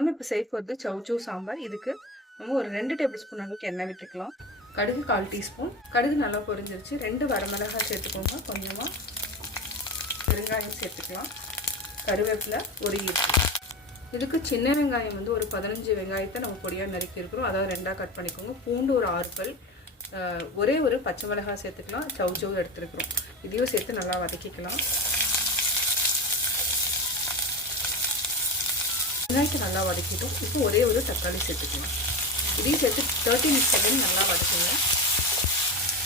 நம்ம இப்போ செய்ய போகிறது சவுச்சோ சாம்பார். இதுக்கு நம்ம ஒரு ரெண்டு டேபிள் ஸ்பூன் அளவுக்கு எண்ணெய் விட்டுக்கலாம். கடுகு கால் டீஸ்பூன் கடுகு நல்லா பொரிஞ்சிருச்சு. ரெண்டு வரமிளகாய் சேர்த்துக்கோங்க. கொஞ்சமாக பெருங்காயம் சேர்த்துக்கலாம். கருவேப்பிலை ஒரு ஈர்ப்பு இதுக்கு சின்ன வெங்காயம் வந்து ஒரு பதினஞ்சு வெங்காயத்தை நம்ம பொடியாக நறுக்கி இருக்கிறோம். அதாவது ரெண்டாக கட் பண்ணிக்கோங்க. பூண்டு ஒரு ஆறு பல். ஒரே ஒரு பச்சை மிளகாய் சேர்த்துக்கலாம். சவுச்சவு எடுத்துருக்குறோம். இதையும் சேர்த்து நல்லா வதக்கிக்கலாம் வெங்காயத்தை நல்லா வதக்கிட்டோம். இப்போ ஒரே ஒரு தக்காளி சேர்த்துக்கலாம். இதையும் சேர்த்து தேர்ட்டி செகண்ட் நல்லா வதக்குங்க.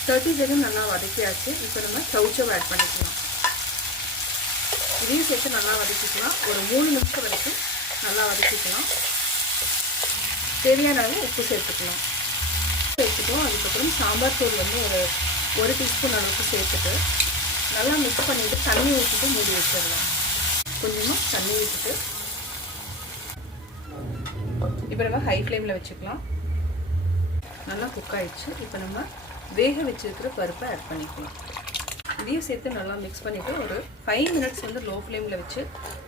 தேர்ட்டி செகண்ட் நல்லா வதக்கியாச்சு. இப்போ நம்ம சவுச்சவ் ஆட் பண்ணிக்கலாம். இதையும் சேர்த்து நல்லா வதக்கிக்கலாம். ஒரு மூணு நிமிஷம் வரைக்கும் நல்லா வதக்கிக்கலாம். தேவையான அளவு உப்பு சேர்த்துக்கலாம். சேர்த்துட்டோம். அதுக்கப்புறம் சாம்பார் தூள் வந்து ஒரு ஒரு டீஸ்பூன் அளவுக்கு சேர்த்துட்டு நல்லா மிக்ஸ் பண்ணிவிட்டு தண்ணி ஊற்றிட்டு மூடி வச்சிடலாம். கொஞ்சமாக தண்ணி ஊற்றிட்டு இப்போ நம்ம ஹை ஃப்ளேமில் வச்சுக்கலாம். நல்லா குக் ஆயிடுச்சு. இப்போ நம்ம வேக வச்சுருக்கிற பருப்பை ஆட் பண்ணிக்கலாம். இதையும் சேர்த்து நல்லா மிக்ஸ் பண்ணிவிட்டு ஒரு ஃபைவ் மினிட்ஸ் வந்து லோ ஃப்ளேமில் வச்சு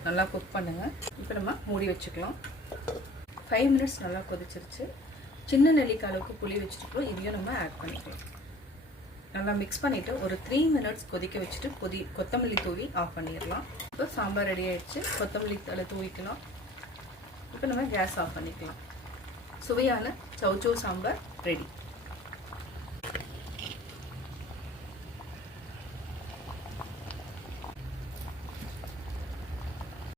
நல்லா குக் பண்ணுங்கள் இப்போ நம்ம மூடி வச்சுக்கலாம். ஃபைவ் மினிட்ஸ் நல்லா கொதிச்சிருச்சு. சின்ன நெல்லிக்காய் அளவுக்கு புளி வச்சுருக்கோம் இதையும் நம்ம ஆட் பண்ணிக்கலாம். நல்லா மிக்ஸ் பண்ணிவிட்டு ஒரு த்ரீ மினிட்ஸ் கொதிக்க வச்சுட்டு கொதி கொத்தமல்லி தூவி ஆஃப் பண்ணிடலாம். இப்போ சாம்பார் ரெடி ஆகிடுச்சு கொத்தமல்லி தலை தூவிக்கலாம். இப்போ நம்ம கேஸ் ஆஃப் பண்ணிக்கலாம். சுவையான சவுச்சோ சாம்பார் ரெடி